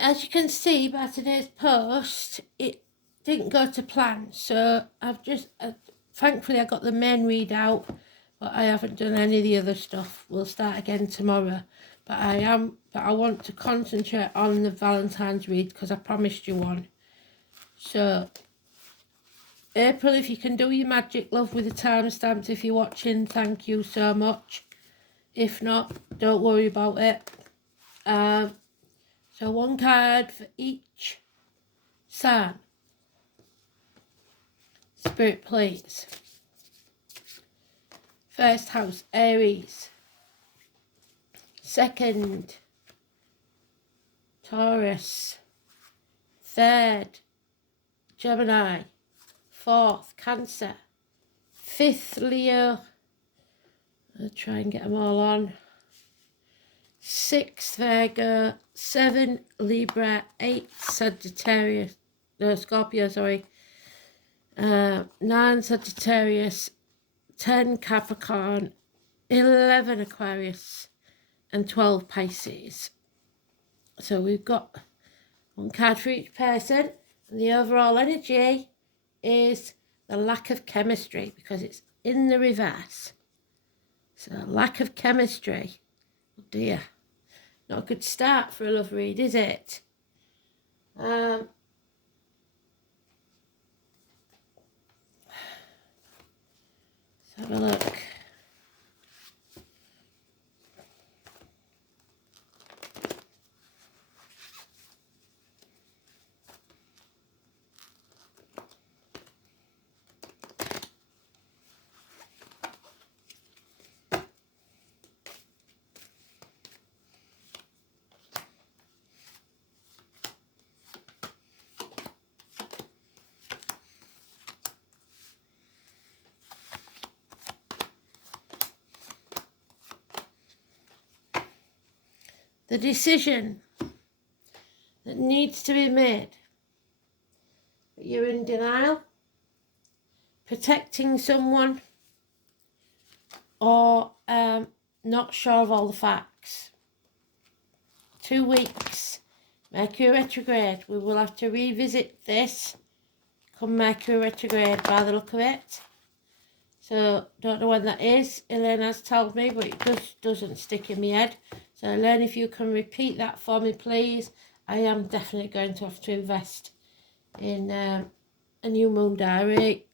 as you can see by today's post, it didn't go to plan. So I've just, thankfully I got the main readout, but I haven't done any of the other stuff. We'll start again tomorrow. But I want to concentrate on the Valentine's read because I promised you one. So, April, if you can do your magic, love, with the timestamps if you're watching, thank you so much. If not, don't worry about it. So one card for each sign. Spirit, please. First house, Aries. Second, Taurus. Third, Gemini. Fourth, Cancer. Fifth, Leo. I'll try and get them all on. 6th, Virgo. 7, Libra. 8, Sagittarius. No, Scorpio, sorry. 9, Sagittarius. 10, Capricorn. 11, Aquarius. And 12, Pisces. So we've got one card for each person. And the overall energy is the lack of chemistry because it's in the reverse. So lack of chemistry. Oh dear. Not a good start for a love read, is it? Let's have a look. The decision that needs to be made. You're in denial, protecting someone, or not sure of all the facts. 2 weeks. Mercury retrograde. We will have to revisit this come Mercury retrograde by the look of it. So, don't know when that is. Elaine has told me, but it doesn't stick in my head. So, Elaine, if you can repeat that for me, please. I am definitely going to have to invest in a new moon diary.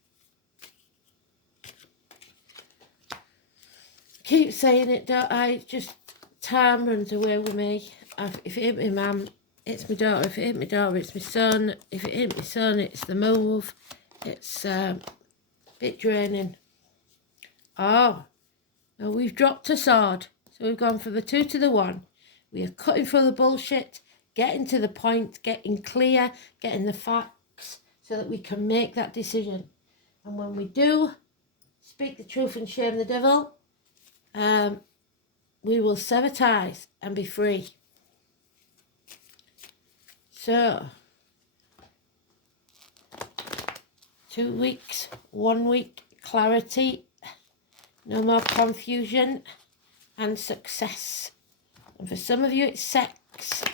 Keep saying it, don't I? Just time runs away with me. If it ain't my mum, it's my daughter. If it ain't my daughter, it's my son. If it ain't my son, it's the move. It's a bit draining. Oh, now we've dropped a sword. So we've gone from the 2 to the 1. We are cutting through the bullshit, getting to the point, getting clear, getting the facts so that we can make that decision. And when we do speak the truth and shame the devil, we will sever ties and be free. So, 2 weeks, 1 week, clarity, no more confusion, and success. And for some of you it's sex.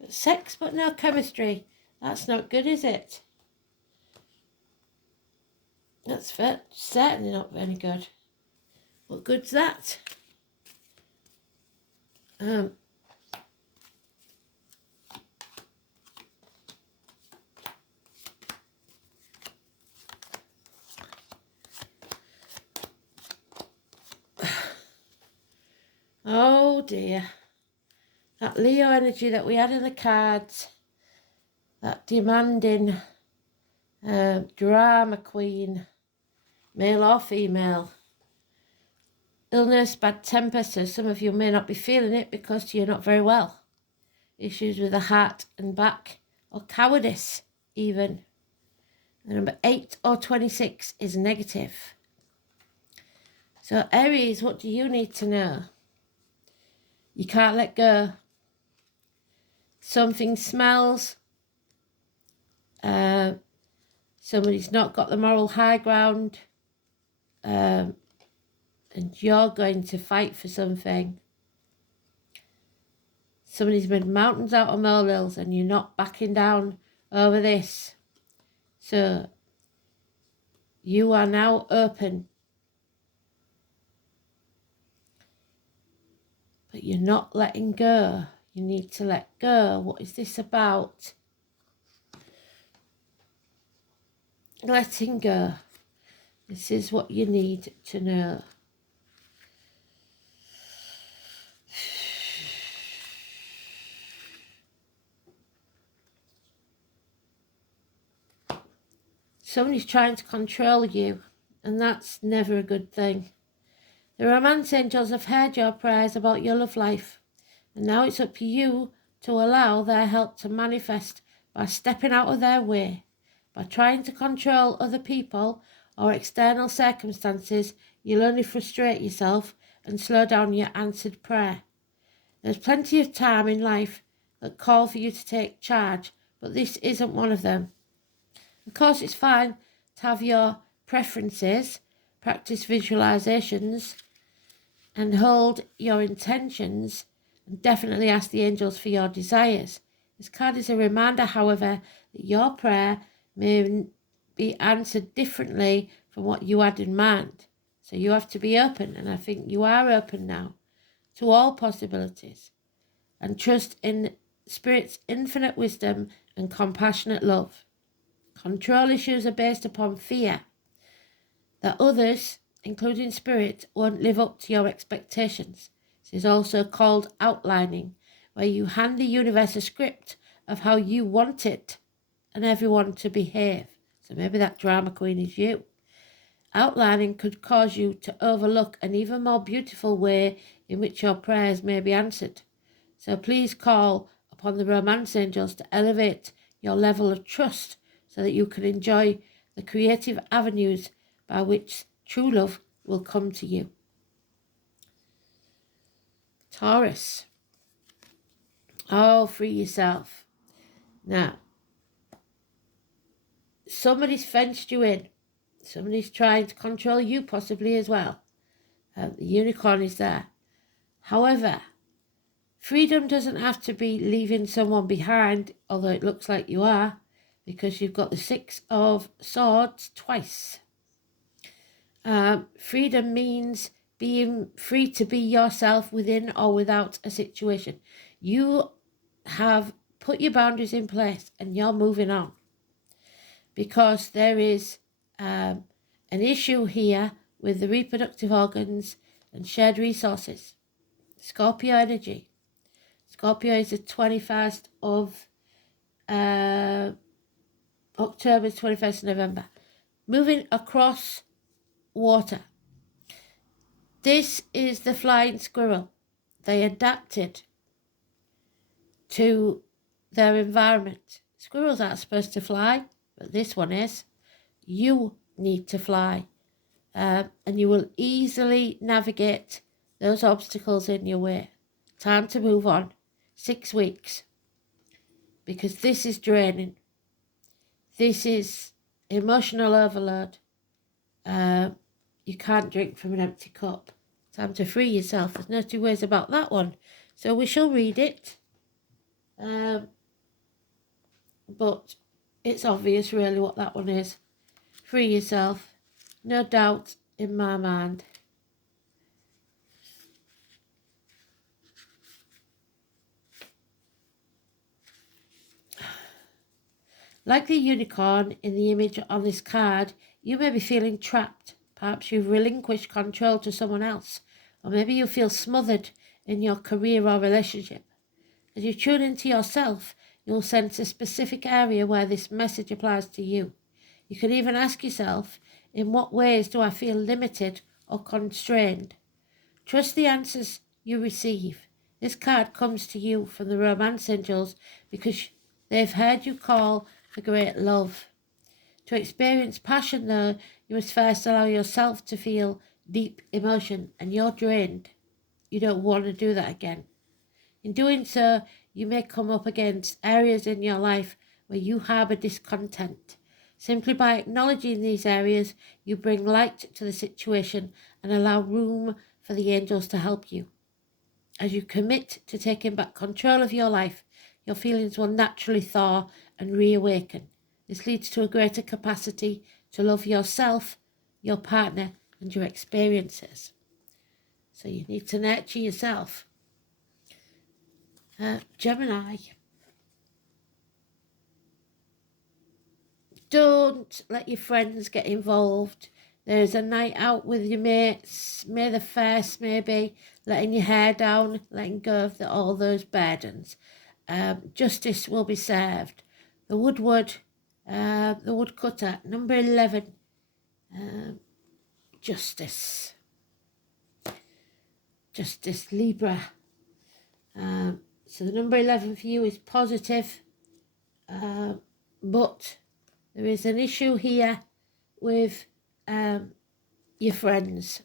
But sex but no chemistry. That's not good, is it? That's certainly not very good. What good's that? Oh dear. That Leo energy that we had in the cards, that demanding drama queen, male or female, illness, bad temper, so some of you may not be feeling it because you're not very well. Issues with the heart and back, or cowardice even. The number 8 or 26 is negative. So Aries, what do you need to know? You can't let go. Something smells. Somebody's not got the moral high ground. And you're going to fight for something. Somebody's made mountains out of molehills and you're not backing down over this. So you are now open. But you're not letting go. You need to let go. What is this about? Letting go. This is what you need to know. Somebody's trying to control you, and that's never a good thing. The romance angels have heard your prayers about your love life, and now it's up to you to allow their help to manifest by stepping out of their way. By trying to control other people or external circumstances, you'll only frustrate yourself and slow down your answered prayer. There's plenty of time in life that call for you to take charge, but this isn't one of them. Of course, it's fine to have your preferences, practice visualizations, and hold your intentions, and definitely ask the angels for your desires. This card is a reminder, however, that your prayer may be answered differently from what you had in mind. So you have to be open, and I think you are open now to all possibilities, and trust in Spirit's infinite wisdom and compassionate love. Control issues are based upon fear that others, including Spirit, won't live up to your expectations. This is also called outlining, where you hand the universe a script of how you want it and everyone to behave. So maybe that drama queen is you. Outlining could cause you to overlook an even more beautiful way in which your prayers may be answered. So please call upon the romance angels to elevate your level of trust so that you can enjoy the creative avenues by which true love will come to you. Taurus. Oh, free yourself. Now, somebody's fenced you in. Somebody's trying to control you possibly as well. The unicorn is there. However, freedom doesn't have to be leaving someone behind, although it looks like you are, because you've got the Six of Swords twice. Freedom means being free to be yourself within or without a situation. You have put your boundaries in place and you're moving on, because there is an issue here with the reproductive organs and shared resources. Scorpio energy. Scorpio is the 21st of October, 21st of November. Moving across water. This is the flying squirrel. They adapted to their environment. Squirrels aren't supposed to fly, but this one is. You need to fly, and you will easily navigate those obstacles in your way. Time to move on. 6 weeks, because this is draining. This is emotional overload. You can't drink from an empty cup. Time to free yourself. There's no two ways about that one. So we shall read it. But it's obvious really what that one is. Free yourself. No doubt in my mind. Like the unicorn in the image on this card, you may be feeling trapped. Perhaps you've relinquished control to someone else, or maybe you feel smothered in your career or relationship. As you tune into yourself, you'll sense a specific area where this message applies to you. You can even ask yourself, in what ways do I feel limited or constrained? Trust the answers you receive. This card comes to you from the romance angels because they've heard you call for great love. To experience passion, though, you must first allow yourself to feel deep emotion, and you're drained. You don't want to do that again. In doing so, you may come up against areas in your life where you harbour discontent. Simply by acknowledging these areas, you bring light to the situation and allow room for the angels to help you. As you commit to taking back control of your life, your feelings will naturally thaw and reawaken. This leads to a greater capacity to love yourself, your partner, and your experiences. So you need to nurture yourself. Gemini. Don't let your friends get involved. There's a night out with your mates, May the 1st maybe, letting your hair down, letting go of all those burdens. Justice will be served. The woodcutter, number 11, justice. Justice, Libra. So the number 11 for you is positive, but there is an issue here with your friends.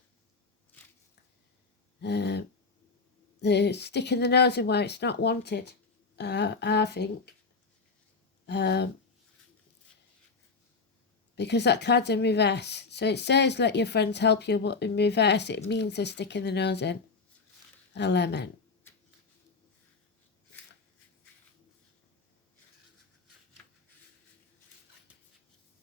They're sticking the nose in where it's not wanted, I think. Because that card's in reverse. So it says let your friends help you, but in reverse it means they're sticking the nose in. Element.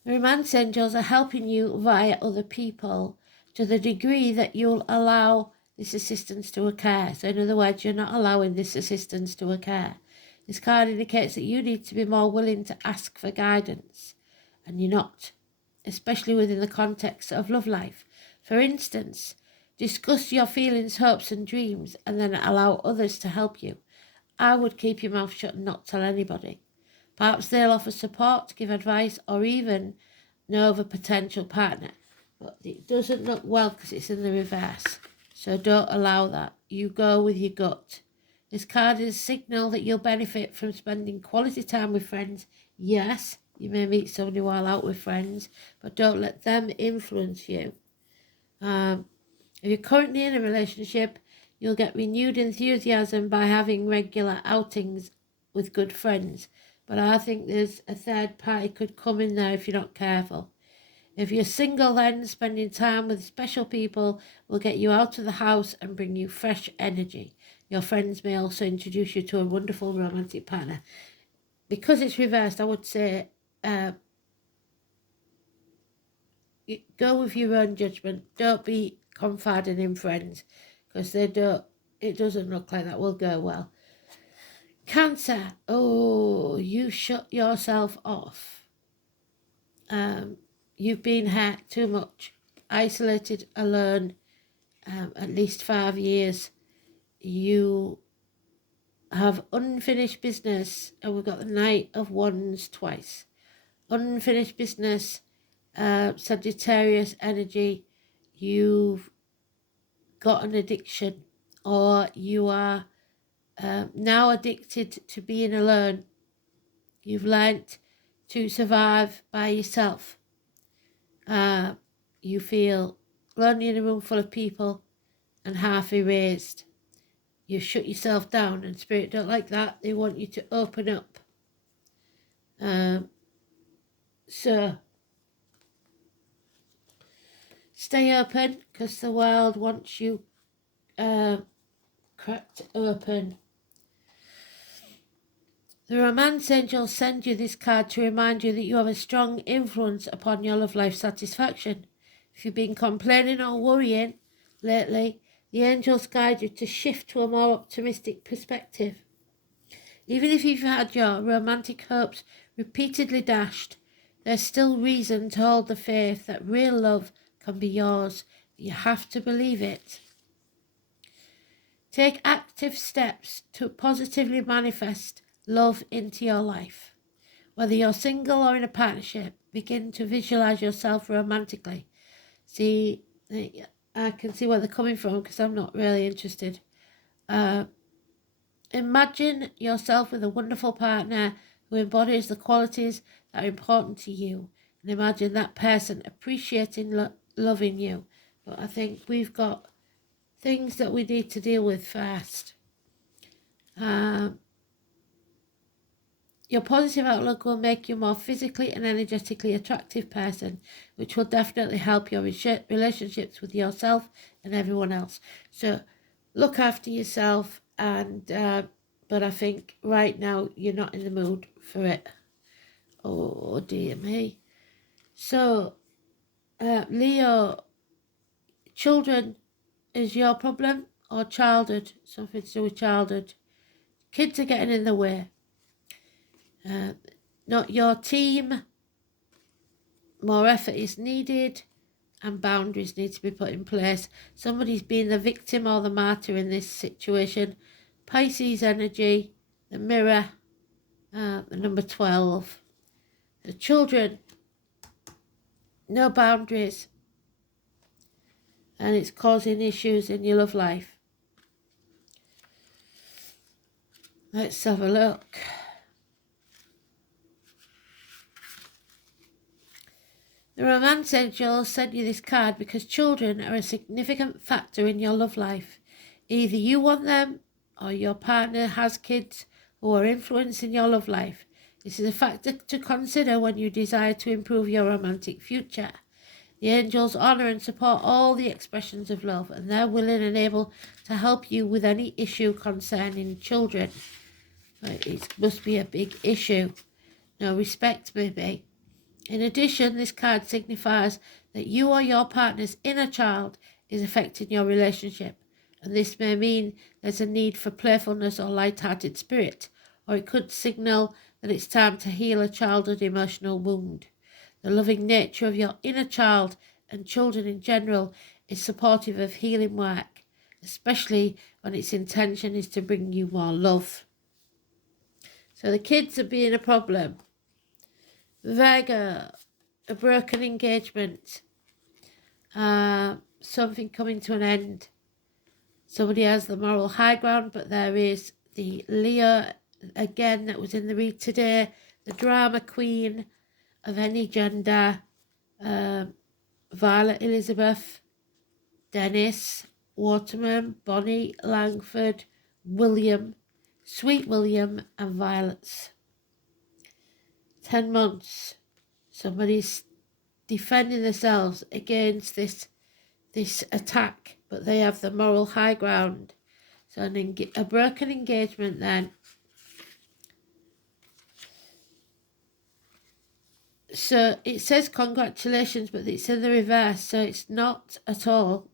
The romance angels are helping you via other people to the degree that you'll allow this assistance to occur. So in other words, you're not allowing this assistance to occur. This card indicates that you need to be more willing to ask for guidance, and you're not, especially within the context of love life. For instance, discuss your feelings, hopes and dreams, and then allow others to help you. I would keep your mouth shut and not tell anybody. Perhaps they'll offer support, give advice, or even know of a potential partner. But it doesn't look well because it's in the reverse. So don't allow that. You go with your gut. This card is a signal that you'll benefit from spending quality time with friends. Yes, you may meet somebody while out with friends, but don't let them influence you. If you're currently in a relationship, you'll get renewed enthusiasm by having regular outings with good friends. But I think there's a third party could come in there if you're not careful. If you're single, then spending time with special people will get you out of the house and bring you fresh energy. Your friends may also introduce you to a wonderful romantic partner. Because it's reversed, I would say go with your own judgment. Don't be confiding in friends because it doesn't look like that will go well. Cancer. Oh, you shut yourself off. You've been hurt too much, isolated, alone, at least 5 years. You have unfinished business, and we've got the Knight of Wands twice. Unfinished business, Sagittarius energy. You've got an addiction, or you are now addicted to being alone. You've learnt to survive by yourself. You feel lonely in a room full of people and half erased. You shut yourself down, and Spirit don't like that. They want you to open up. So stay open because the world wants you cracked open. The romance angels send you this card to remind you that you have a strong influence upon your love life satisfaction. If you've been complaining or worrying lately, the angels guide you to shift to a more optimistic perspective. Even if you've had your romantic hopes repeatedly dashed, there's still reason to hold the faith that real love can be yours. You have to believe it. Take active steps to positively manifest love into your life. Whether you're single or in a partnership, begin to visualize yourself romantically. See, I can see where they're coming from because I'm not really interested. Imagine yourself with a wonderful partner who embodies the qualities that are important to you, and imagine that person appreciating loving you. But I think we've got things that we need to deal with first. Your positive outlook will make you a more physically and energetically attractive person, which will definitely help your relationships with yourself and everyone else. So look after yourself, and but I think right now you're not in the mood for it. Oh dear me. So Leo, children is your problem, or childhood, something to do with childhood. Kids are getting in the way. Not your team. More effort is needed, and boundaries need to be put in place. Somebody's being the victim or the martyr in this situation. Pisces energy, the mirror, the number 12. The children, no boundaries, and it's causing issues in your love life. Let's have a look. The romance angel sent you this card because children are a significant factor in your love life. Either you want them or your partner has kids who are influencing your love life. This is a factor to consider when you desire to improve your romantic future. The angels honour and support all the expressions of love, and they're willing and able to help you with any issue concerning children. It must be a big issue. No respect, maybe. In addition, this card signifies that you or your partner's inner child is affecting your relationship, and this may mean there's a need for playfulness or light-hearted spirit, or it could signal that it's time to heal a childhood emotional wound. The loving nature of your inner child and children in general is supportive of healing work, especially when its intention is to bring you more love. So the kids are being a problem. Virgo, a broken engagement, something coming to an end. Somebody has the moral high ground, but there is the Leo, again, that was in the read today, the drama queen of any gender, Violet Elizabeth, Dennis, Waterman, Bonnie, Langford, William, Sweet William, and Violets. 10 months. Somebody's defending themselves against this attack, but they have the moral high ground. So a broken engagement then. So it says congratulations, but it's in the reverse, so it's not at all.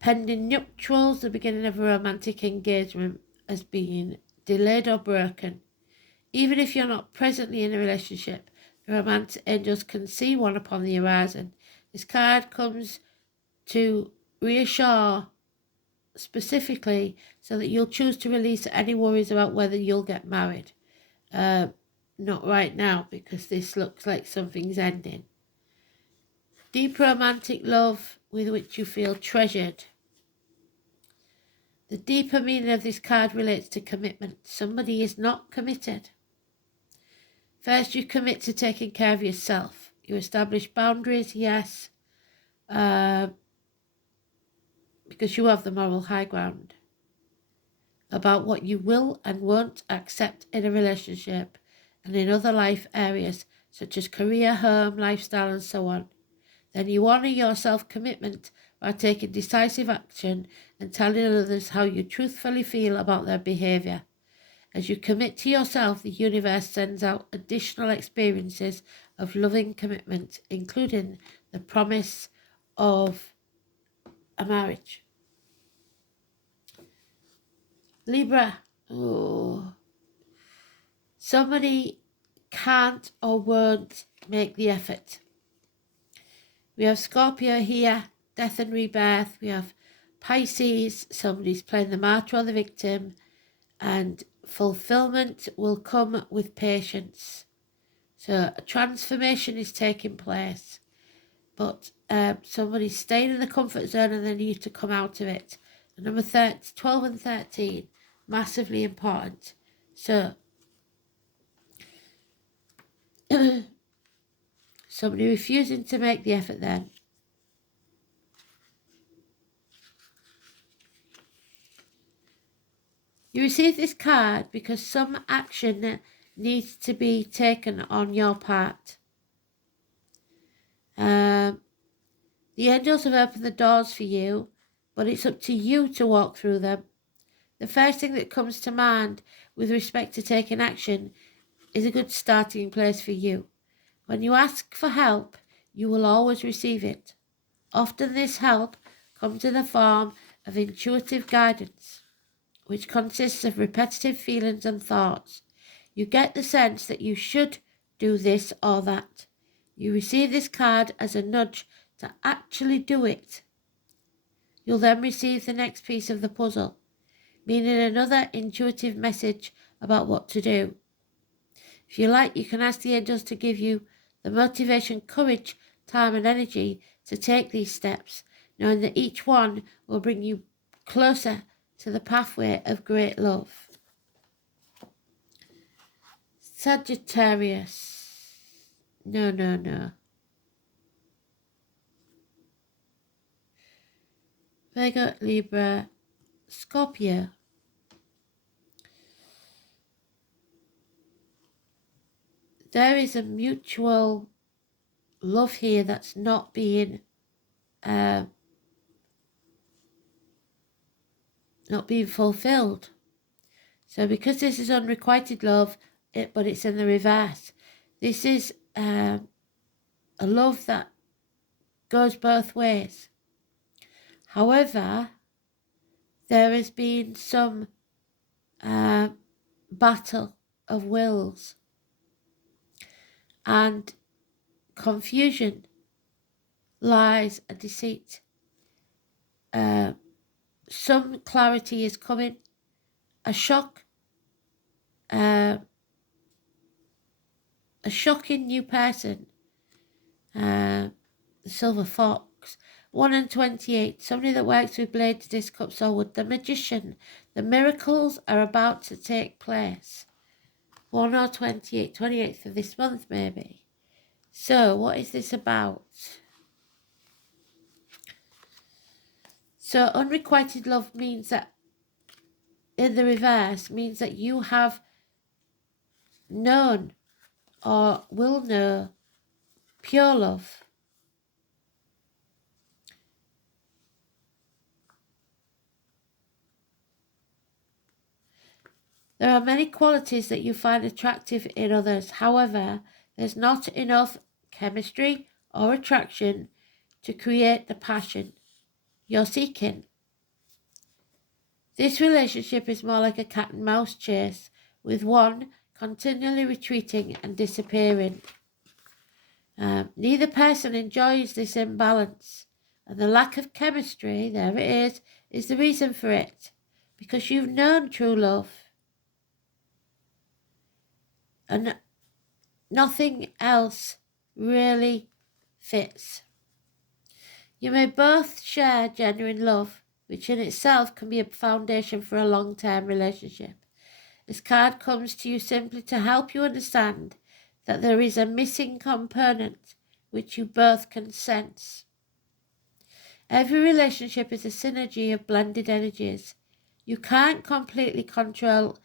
Pending nuptials, the beginning of a romantic engagement, has been delayed or broken. Even if you're not presently in a relationship, the romance angels can see one upon the horizon. This card comes to reassure specifically so that you'll choose to release any worries about whether you'll get married. Not right now, because this looks like something's ending. Deep romantic love with which you feel treasured. The deeper meaning of this card relates to commitment. Somebody is not committed. First, you commit to taking care of yourself. You establish boundaries, yes, because you have the moral high ground about what you will and won't accept in a relationship and in other life areas such as career, home, lifestyle, and so on. Then you honour your self-commitment by taking decisive action and telling others how you truthfully feel about their behaviour. As you commit to yourself, the universe sends out additional experiences of loving commitment, including the promise of a marriage. Libra, somebody can't or won't make the effort. We have Scorpio here, death and rebirth. We have Pisces, somebody's playing the martyr or the victim, and fulfillment will come with patience. So a transformation is taking place, but somebody's staying in the comfort zone and they need to come out of it. The number 12 and 13, massively important. So somebody refusing to make the effort then. You receive this card because some action needs to be taken on your part. The angels have opened the doors for you, but it's up to you to walk through them. The first thing that comes to mind with respect to taking action is a good starting place for you. When you ask for help, you will always receive it. Often this help comes in the form of intuitive guidance, which consists of repetitive feelings and thoughts. You get the sense that you should do this or that. You receive this card as a nudge to actually do it. You'll then receive the next piece of the puzzle, meaning another intuitive message about what to do. If you like, you can ask the angels to give you the motivation, courage, time and energy to take these steps, knowing that each one will bring you closer to the pathway of great love. Sagittarius. No. Virgo, Libra, Scorpio. There is a mutual love here that's not being fulfilled. So because this is unrequited love, but it's in the reverse, this is a love that goes both ways. However, there has been some battle of wills and confusion, lies and deceit. Some clarity is coming, a shocking new person, the Silver Fox, 1 and 28, somebody that works with blades, disc, cups or wood, the Magician, the miracles are about to take place. 1 or 28, 28th of this month maybe. So what is this about? So unrequited love means that, in the reverse, means that you have known or will know pure love. There are many qualities that you find attractive in others. However, there's not enough chemistry or attraction to create the passion you're seeking. This relationship is more like a cat and mouse chase, with one continually retreating and disappearing. Neither person enjoys this imbalance, and the lack of chemistry, there it is the reason for it, because you've known true love. And nothing else really fits. You may both share genuine love, which in itself can be a foundation for a long-term relationship. This card comes to you simply to help you understand that there is a missing component which you both can sense. Every relationship is a synergy of blended energies. You can't completely control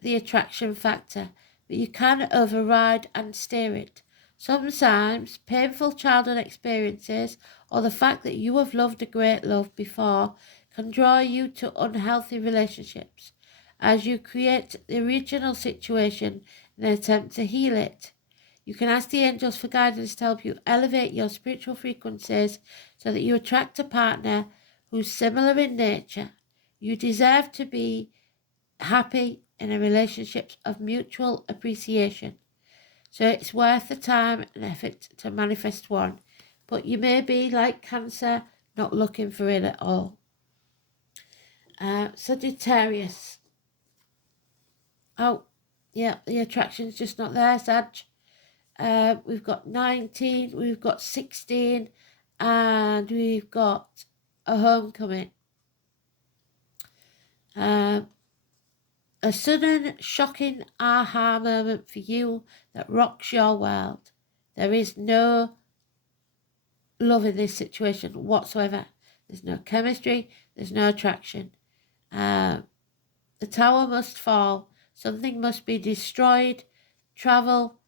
the attraction factor, but you can override and steer it. Sometimes painful childhood experiences or the fact that you have loved a great love before can draw you to unhealthy relationships as you create the original situation in an attempt to heal it. You can ask the angels for guidance to help you elevate your spiritual frequencies so that you attract a partner who's similar in nature. You deserve to be happy in a relationship of mutual appreciation. So it's worth the time and effort to manifest one. But you may be like Cancer, not looking for it at all. Sagittarius. Oh, yeah, the attraction's just not there, Sag. We've got 19, we've got 16, and we've got a homecoming. A sudden, shocking aha moment for you that rocks your world. There is no love in this situation whatsoever. There's no chemistry, there's no attraction. The tower must fall. Something must be destroyed. Travel,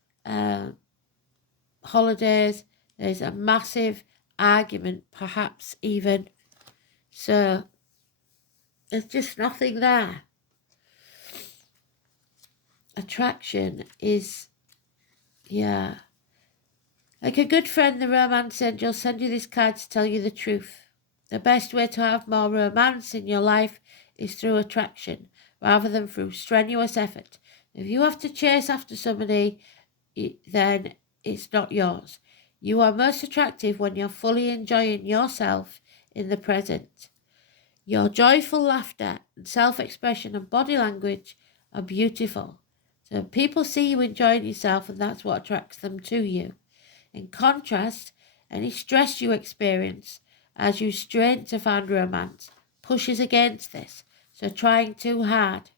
holidays. There's a massive argument, perhaps even So there's just nothing there. Attraction is, yeah. Like a good friend, the romance angel will send you this card to tell you the truth. The best way to have more romance in your life is through attraction, rather than through strenuous effort. If you have to chase after somebody, then it's not yours. You are most attractive when you're fully enjoying yourself in the present. Your joyful laughter and self-expression and body language are beautiful. So people see you enjoying yourself, and that's what attracts them to you. In contrast, any stress you experience as you strain to find romance pushes against this, so trying too hard.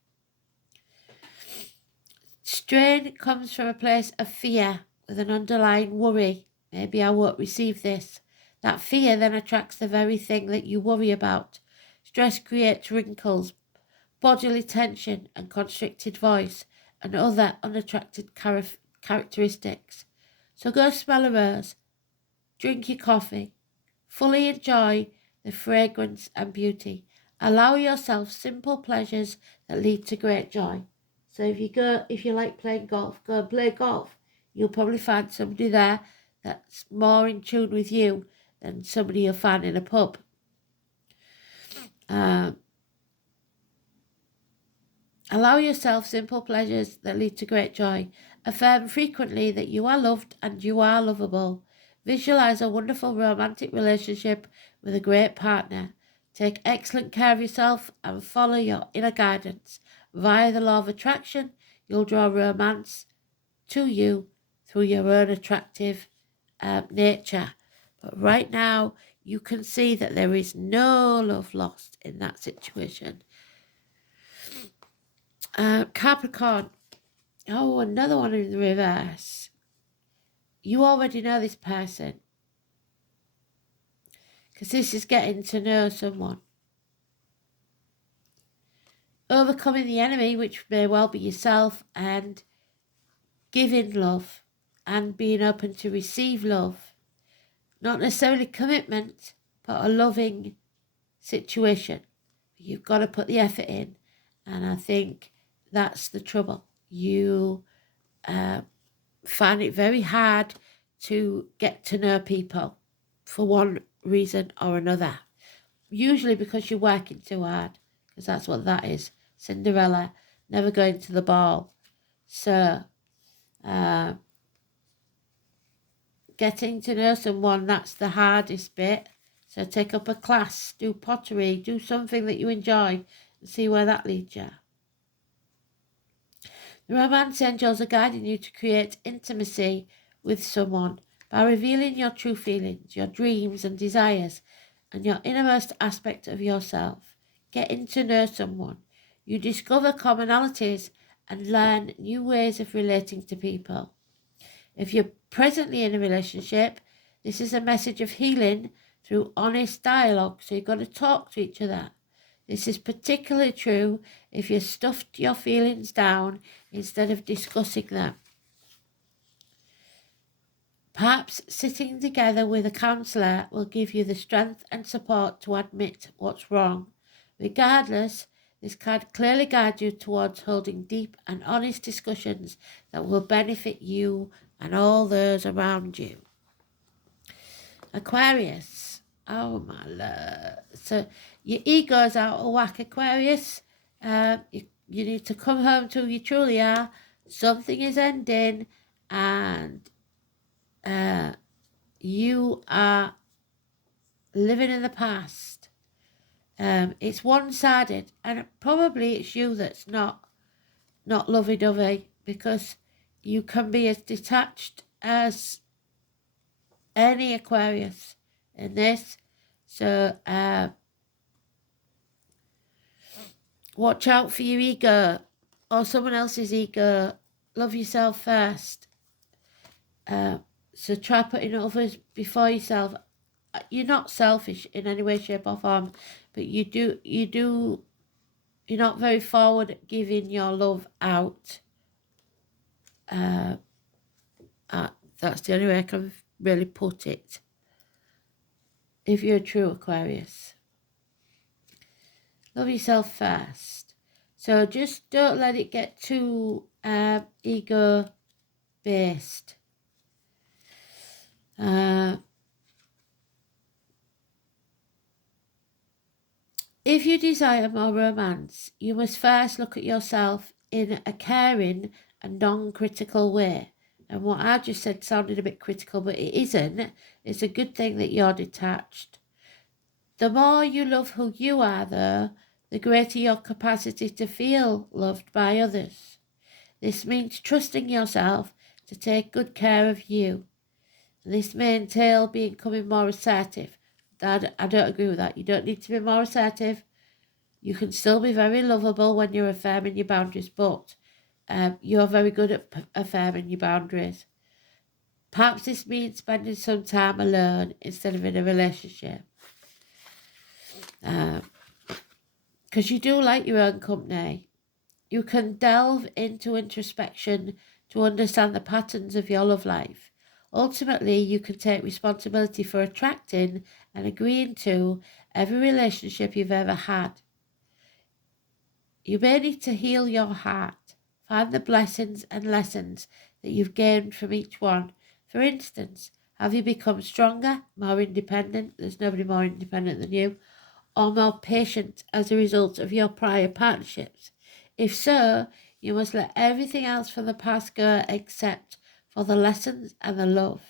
Strain comes from a place of fear with an underlying worry. Maybe I won't receive this. That fear then attracts the very thing that you worry about. Stress creates wrinkles, bodily tension and constricted voice, and other unattractive characteristics. So go smell a rose, drink your coffee, fully enjoy the fragrance and beauty. Allow yourself simple pleasures that lead to great joy. So if you like playing golf, go and play golf. You'll probably find somebody there that's more in tune with you than somebody you'll find in a pub. Allow yourself simple pleasures that lead to great joy. Affirm frequently that you are loved and you are lovable. Visualize a wonderful romantic relationship with a great partner. Take excellent care of yourself and follow your inner guidance. Via the law of attraction, you'll draw romance to you through your own attractive nature. But right now, you can see that there is no love lost in that situation. Capricorn. Oh, another one in the reverse. You already know this person, because this is getting to know someone. Overcoming the enemy, which may well be yourself, and giving love and being open to receive love. Not necessarily commitment, but a loving situation. You've got to put the effort in, and I think that's the trouble. You find it very hard to get to know people for one reason or another. Usually because you're working too hard, because that's what that is. Cinderella, never going to the ball. So, getting to know someone, that's the hardest bit. So take up a class, do pottery, do something that you enjoy, and see where that leads you. The romance angels are guiding you to create intimacy with someone by revealing your true feelings, your dreams and desires, and your innermost aspect of yourself. Getting to know someone, you discover commonalities and learn new ways of relating to people. If you're presently in a relationship, this is a message of healing through honest dialogue, so you've got to talk to each other. This is particularly true if you stuffed your feelings down instead of discussing them. Perhaps sitting together with a counsellor will give you the strength and support to admit what's wrong. Regardless, this card clearly guides you towards holding deep and honest discussions that will benefit you and all those around you. Aquarius. Oh my lord. So your ego's out of whack, Aquarius. You need to come home to who you truly are. Something is ending, and you are living in the past. It's one-sided, and probably it's you that's not lovey-dovey, because you can be as detached as any Aquarius in this. So watch out for your ego or someone else's ego. Love yourself first. So try putting others before yourself. You're not selfish in any way, shape or form, but you're not very forward at giving your love out. That's the only way I can really put it. If you're a true Aquarius. Love yourself first. So just don't let it get too ego based. If you desire more romance, you must first look at yourself in a caring and non-critical way. And what I just said sounded a bit critical, but it isn't. It's a good thing that you're detached. The more you love who you are, though, the greater your capacity to feel loved by others. This means trusting yourself to take good care of you. This may entail becoming more assertive. I don't agree with that. You don't need to be more assertive. You can still be very lovable when you're affirming your boundaries, but you're very good at affirming your boundaries. Perhaps this means spending some time alone instead of in a relationship. Because you do like your own company. You can delve into introspection to understand the patterns of your love life. Ultimately, you can take responsibility for attracting and agreeing to every relationship you've ever had. You may need to heal your heart, find the blessings and lessons that you've gained from each one. For instance, have you become stronger, more independent? There's nobody more independent than you. Or more patient as a result of your prior partnerships? If so, you must let everything else from the past go except for the lessons and the love.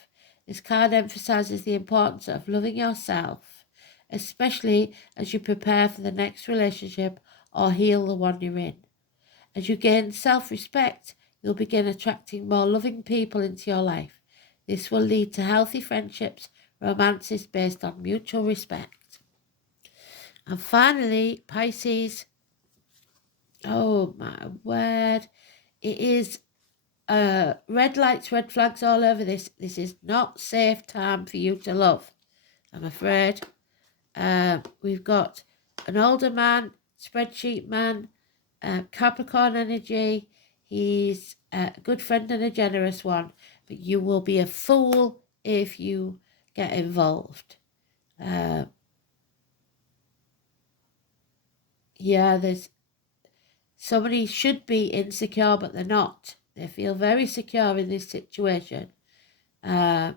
This card emphasizes the importance of loving yourself, especially as you prepare for the next relationship or heal the one you're in. As you gain self-respect, you'll begin attracting more loving people into your life. This will lead to healthy friendships, romances based on mutual respect. And finally, Pisces, oh my word, it is red lights, red flags all over this. This is not safe time for you to love, I'm afraid. We've got an older man, spreadsheet man, Capricorn energy. He's a good friend and a generous one, but you will be a fool if you get involved. Yeah, there's somebody should be insecure, but they're not. They feel very secure in this situation. And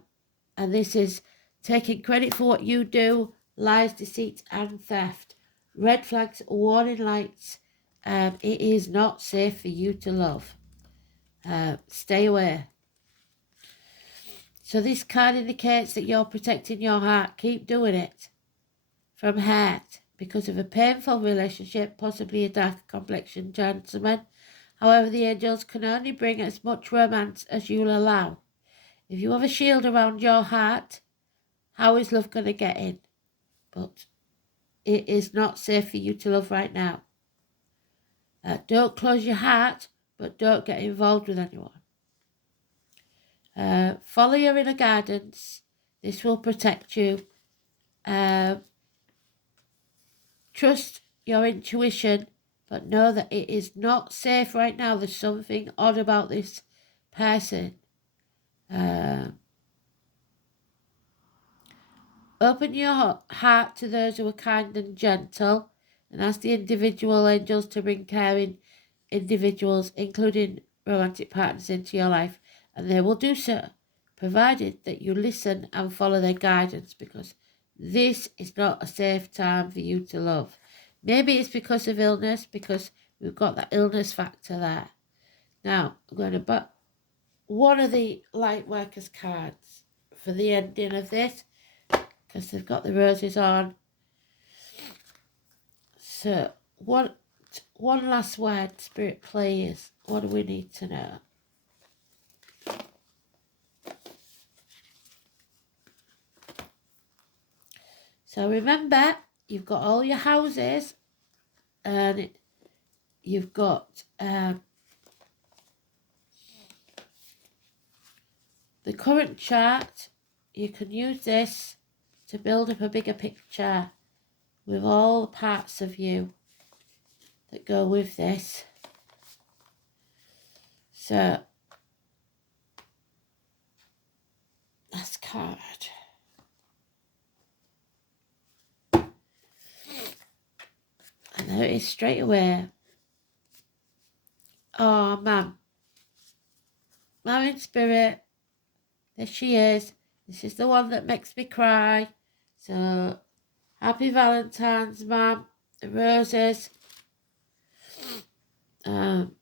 this is taking credit for what you do, lies, deceit, and theft. Red flags, warning lights. It is not safe for you to love. Stay away. So this card indicates that you're protecting your heart. Keep doing it. From hurt because of a painful relationship, possibly a darker complexion gentleman. However, the angels can only bring as much romance as you'll allow. If you have a shield around your heart, how is love going to get in? But it is not safe for you to love right now. Don't close your heart, but don't get involved with anyone. Follow your inner guidance. This will protect you. Trust your intuition, but know that it is not safe right now. There's something odd about this person. Open your heart to those who are kind and gentle, and ask the individual angels to bring caring individuals, including romantic partners, into your life, and they will do so, provided that you listen and follow their guidance, because this is not a safe time for you to love. Maybe it's because of illness, because we've got that illness factor there. Now, I'm going to put one of the light workers cards for the ending of this, because they've got the roses on. So, one last word, Spirit, please. What do we need to know? So remember, you've got all your houses, and you've got the current chart. You can use this to build up a bigger picture with all the parts of you that go with this. So, last card. And There it is straight away. Oh, Mum. Mum in spirit. There she is. This is the one that makes me cry. So, happy Valentine's, Mum. The roses. Bring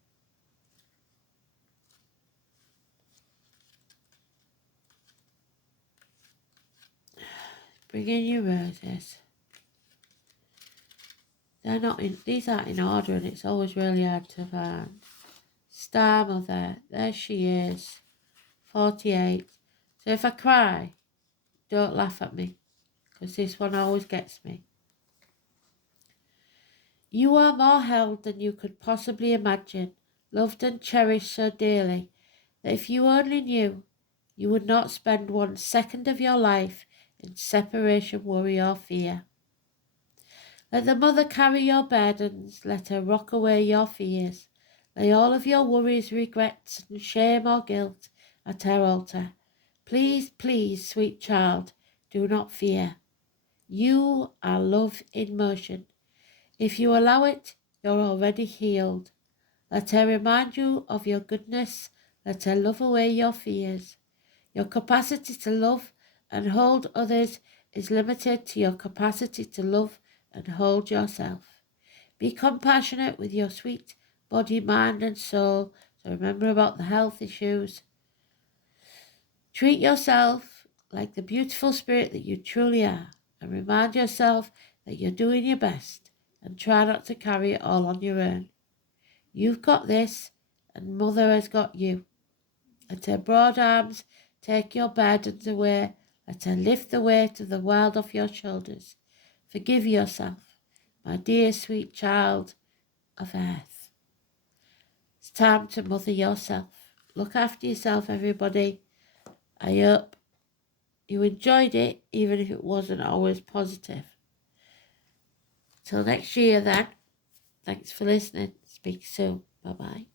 in your roses. They're not in, these aren't in order, and it's always really hard to find. Star Mother, there she is. 48. So if I cry, don't laugh at me, because this one always gets me. You are more held than you could possibly imagine, loved and cherished so dearly, that if you only knew, you would not spend 1 second of your life in separation, worry or fear. Let the mother carry your burdens, let her rock away your fears. Lay all of your worries, regrets, and shame or guilt at her altar. Please, please, sweet child, do not fear. You are love in motion. If you allow it, you're already healed. Let her remind you of your goodness. Let her love away your fears. Your capacity to love and hold others is limited to your capacity to love and hold yourself. Be compassionate with your sweet body, mind and soul. So remember about the health issues. Treat yourself like the beautiful spirit that you truly are, and remind yourself that you're doing your best, and try not to carry it all on your own. You've got this, and Mother has got you. Let her broad arms take your burdens away. Let her lift the weight of the world off your shoulders. Forgive yourself, my dear sweet child of earth. It's time to mother yourself. Look after yourself, everybody. I hope you enjoyed it, even if it wasn't always positive. Till next year then, thanks for listening. Speak soon. Bye-bye.